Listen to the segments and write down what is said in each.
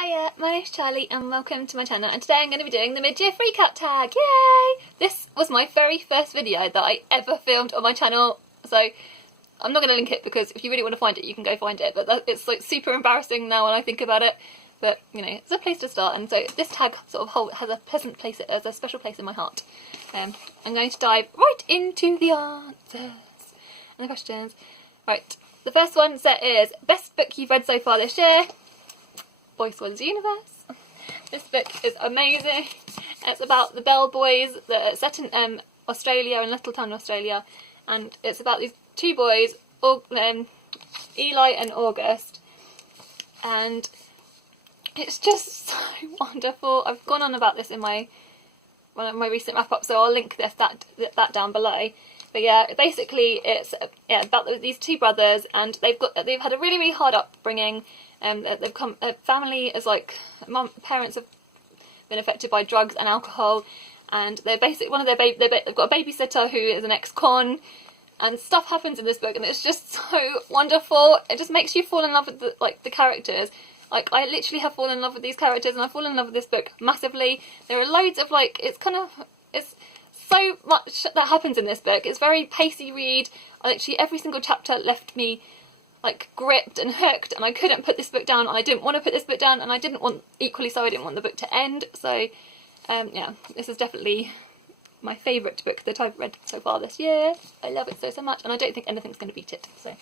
Hiya, my name's Charlie and welcome to my channel, and today I'm going to be doing the mid-year freak-out tag, yay! This was my very first video that I ever filmed on my channel, so I'm not going to link it because if you really want to find it you can go find it, but it's like super embarrassing now when I think about it, but you know, it's a place to start, and so this tag sort of has a pleasant place, as a special place in my heart. I'm going to dive right into the answers and the questions. Right, the first one set is best book you've read so far this year. Boy Swans Universe. This book is amazing. It's about the Bell Boys that are set in Australia, in Little Town Australia, and it's about these two boys, Eli and August, and it's just so wonderful. I've gone on about this in one of my recent wrap-up, so I'll link that down below. But yeah, basically it's about these two brothers, and they've had a really hard upbringing. They've come. Family is like parents have been affected by drugs and alcohol, and they're basically they've got a babysitter who is an ex-con, and stuff happens in this book, and it's just so wonderful. It just makes you fall in love with the characters. Like, I literally have fallen in love with these characters, and I've fallen in love with this book massively. There are loads of it's so much that happens in this book. It's very pacey read. Literally every single chapter left me like gripped and hooked, and I couldn't put this book down, and I didn't want to put this book down, and I didn't want the book to end. So yeah, this is definitely my favourite book that I've read so far this year. I love it so much, and I don't think anything's going to beat it. So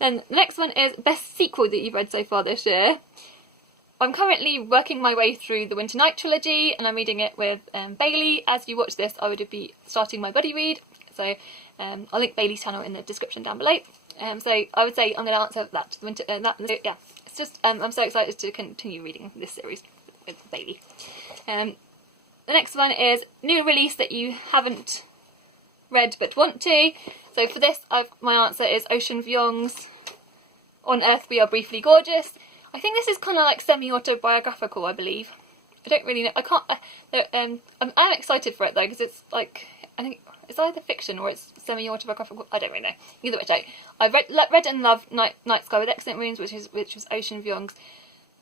then the next one is best sequel that you've read so far this year. I'm currently working my way through the Winter Night trilogy, and I'm reading it with Bailey. As you watch this, I would be starting my buddy read, so I'll link Bailey's channel in the description down below. So I would say I'm going to answer that. Yeah, it's just I'm so excited to continue reading this series with Bailey. The next one is new release that you haven't read but want to. So for this, my answer is Ocean Vuong's On Earth We Are Briefly Gorgeous. I think this is kind of like semi-autobiographical, I believe. I don't really know. I can't. I'm excited for it though, because it's like, I think it's either fiction or it's semi-autobiographical. I don't really know. Either way, I read and loved Night Sky with Excellent Rooms, which was Ocean Vuong's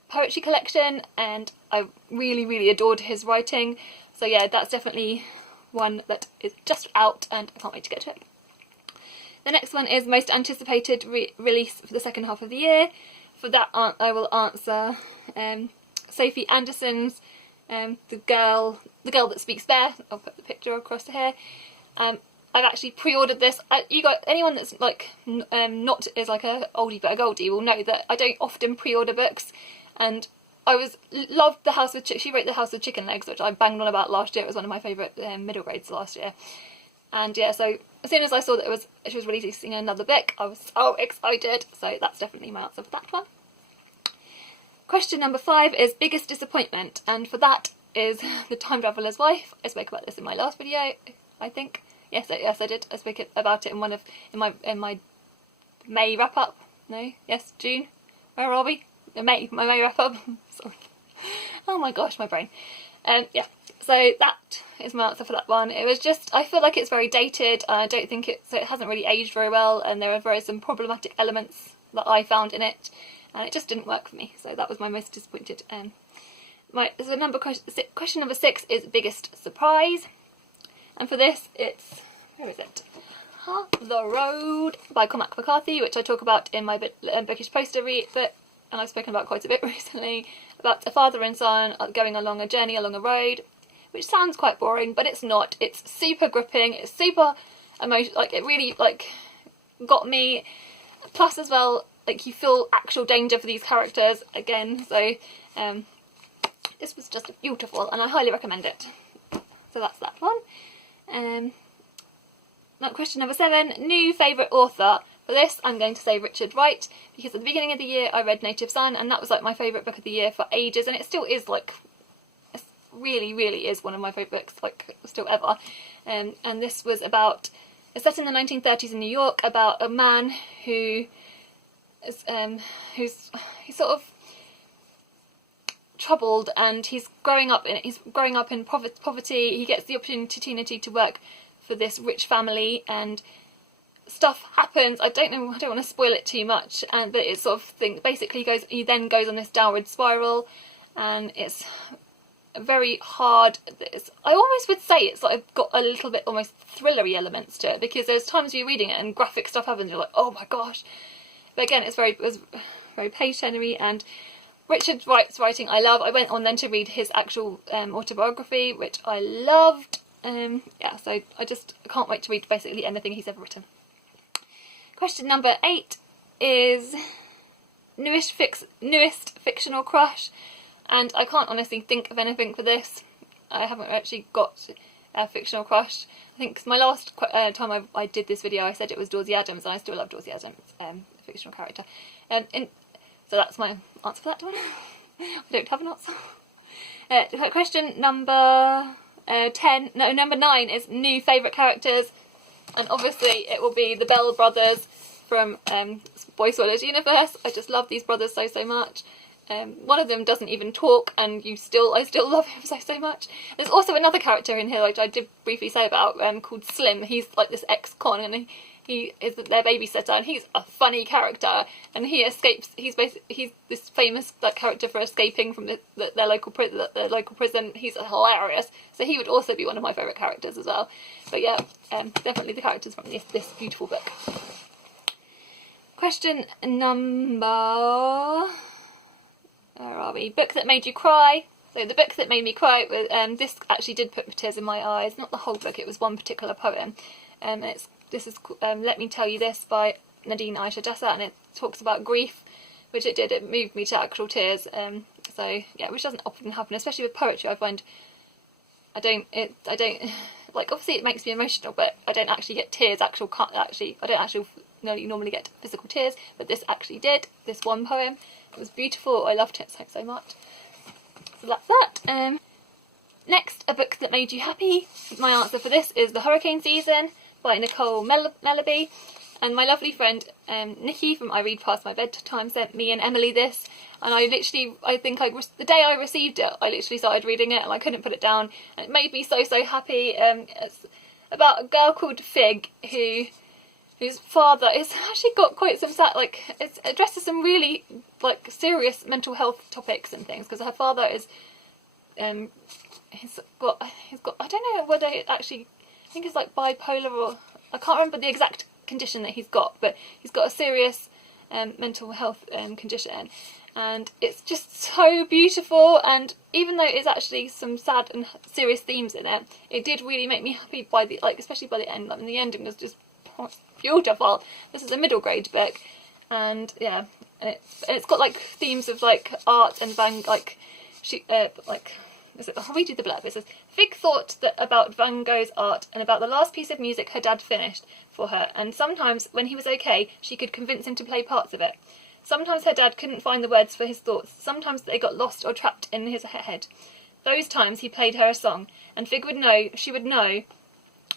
poetry collection, and I really adored his writing. So yeah, that's definitely one that is just out, and I can't wait to get to it. The next one is most anticipated release for the second half of the year. For that, I will answer Sophie Anderson's the girl that speaks bear. I'll put the picture across here. I've actually pre-ordered this. Anyone that's like not is like a oldie but a goldie will know that I don't often pre-order books, and I loved The House with She wrote The House with Chicken Legs, which I banged on about last year. It was one of my favourite middle grades last year, and yeah, so as soon as I saw that she was releasing another book, I was so excited. So that's definitely my answer for that one. Question number 5 is biggest disappointment, and for that is The Time Traveller's Wife. I spoke about this in my last video, I think. Yes, I did. I spoke about it in my May wrap up. No, yes, June. Where are we? My May wrap up. Sorry. Oh my gosh, my brain. Yeah. So that is my answer for that one. It was just, I feel like it's very dated. I don't think it hasn't really aged very well, and there are some problematic elements that I found in it, and it just didn't work for me. So that was my most disappointed. Question number 6 is biggest surprise, and for this it's, where is it? The Road by Cormac McCarthy, which I talk about in my bookish poster read, and I've spoken about quite a bit recently, about a father and son going along a journey along a road, which sounds quite boring, but it's not. It's super gripping, it's super emotional, like it really got me. Plus as well, like you feel actual danger for these characters again, so this was just beautiful and I highly recommend it. So that's that one. Now question number 7, new favourite author. For this I'm going to say Richard Wright, because at the beginning of the year I read Native Son, and that was like my favourite book of the year for ages, and it still is, like, it really is one of my favourite books, like, still ever. And this was about, it's set in the 1930s in New York, about a man who is he's sort of troubled, and he's growing up in poverty. He gets the opportunity to work for this rich family, and stuff happens. I don't know, I don't want to spoil it too much, but it sort of basically he then goes on this downward spiral, and it's very hard. I almost would say it's like got a little bit almost thrillery elements to it, because there's times you're reading it and graphic stuff happens, you're like, oh my gosh. But again, it was very page-turnery, and Richard Wright's writing I love. I went on then to read his actual autobiography, which I loved. Yeah, so I can't wait to read basically anything he's ever written. Question number 8 is newest fictional crush, and I can't honestly think of anything for this. I haven't actually got a fictional crush. I think my last time I did this video I said it was Dorsey Adams, and I still love Dorsey Adams, fictional character. So that's my answer for that one. I don't have an answer. Question number 9 is new favourite characters, and obviously it will be the Bell brothers from Boy Swallows Universe. I just love these brothers so much. One of them doesn't even talk, and I still love him so much. There's also another character in here, which I did briefly say about, called Slim. He's like this ex-con, and he is their babysitter, and he's a funny character, and he escapes. He's this famous character for escaping from their local prison. He's hilarious, so he would also be one of my favourite characters as well. But yeah, definitely the characters from this beautiful book. Question number... where are we? Book that made you cry. So the book that made me cry was this actually did put tears in my eyes. Not the whole book. It was one particular poem. This is Let Me Tell You This by Nadine Aisha Jassat, and it talks about grief, which it did. It moved me to actual tears. So yeah, which doesn't often happen, especially with poetry. I find I don't like. Obviously, it makes me emotional, but I don't actually get tears. I don't actually normally get physical tears, but this actually did. This one poem. It was beautiful. I loved it so much. So that's that. Next, a book that made you happy. My answer for this is The Hurricane Season by Nicole Melleby. And my lovely friend Nikki from I Read Past My Bedtime sent me and Emily this. And the day I received it, I literally started reading it, and I couldn't put it down. And it made me so happy. It's about a girl called Fig whose father is actually got quite some it addresses some really serious mental health topics and things, because her father is he's got I don't know whether it actually, I think it's bipolar, or I can't remember the exact condition that he's got, but he's got a serious mental health condition, and it's just so beautiful. And even though it's actually some sad and serious themes in it, it did really make me happy by the especially by the end. And the ending was just beautiful. This is a middle grade book, and yeah, and it's got themes of art and I'll read you the blurb. It says, Fig thought about Van Gogh's art and about the last piece of music her dad finished for her, and sometimes when he was okay she could convince him to play parts of it. Sometimes her dad couldn't find the words for his thoughts, sometimes they got lost or trapped in his head. Those times he played her a song, and Fig would know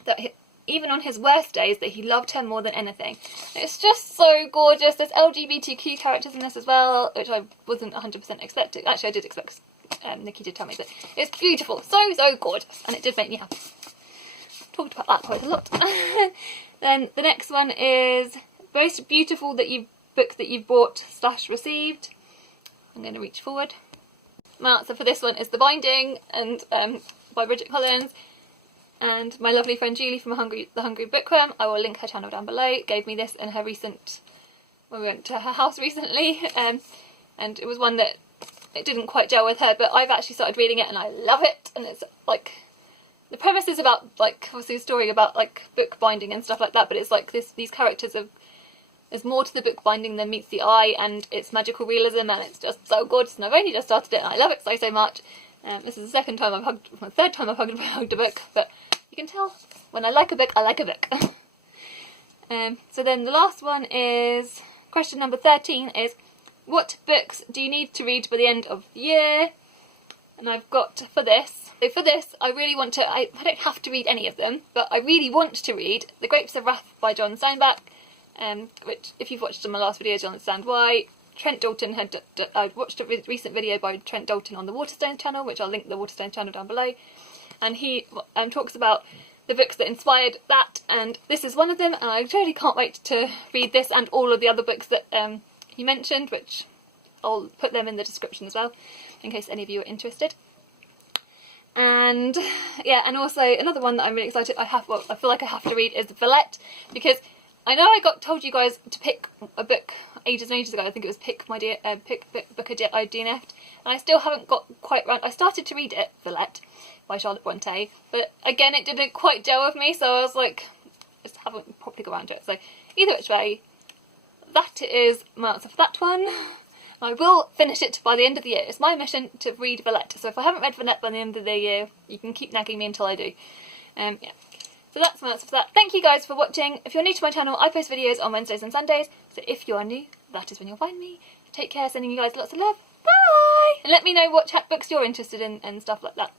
that even on his worst days, that he loved her more than anything. It's just so gorgeous. There's LGBTQ characters in this as well, which I wasn't 100% expecting. Actually, I did expect. Nikki did tell me that. It's beautiful. So gorgeous. And it did make me happy. Talked about that quite a lot. Then the next one is most beautiful book that you've bought / received. I'm going to reach forward. My answer for this one is The Binding, and by Bridget Collins. And my lovely friend Julie from The Hungry Bookworm, I will link her channel down below, gave me this in when we went to her house recently, and it was one that it didn't quite gel with her, but I've actually started reading it and I love it. And it's the premise is about obviously a story about book binding and stuff like that, but it's these characters there's more to the book binding than meets the eye, and it's magical realism, and it's just so gorgeous, and I've only just started it and I love it so much. This is the third time I've hugged a book, but you can tell when I like a book, I like a book. So then the last one is, question number 13 is, what books do you need to read by the end of the year? And I've got for this, I really want to, I don't have to read any of them, but I really want to read The Grapes of Wrath by John Steinbeck, which if you've watched my last videos you'll understand why. Trent Dalton I watched a recent video by Trent Dalton on the Waterstones channel, which I'll link the Waterstones channel down below, and he talks about the books that inspired that, and this is one of them, and I really can't wait to read this and all of the other books that he mentioned, which I'll put them in the description as well, in case any of you are interested. And yeah, and also another one that I'm really excited, I feel like I have to read is Villette, because I know I told you guys to pick a book ages and ages ago. I think it was Pick Book a DNF'd, and I still haven't got quite round. I started to read it, Villette, by Charlotte Bronte, but again it didn't quite gel with me, so I was like, just haven't properly got around to it. So either which way, that is my answer for that one. I will finish it by the end of the year. It's my mission to read Villette, so if I haven't read Villette by the end of the year, you can keep nagging me until I do. Yeah. So that's my answer for that. Thank you guys for watching. If you're new to my channel, I post videos on Wednesdays and Sundays, so if you are new, that is when you'll find me. Take care, sending you guys lots of love. Bye! And let me know what chat books you're interested in and stuff like that.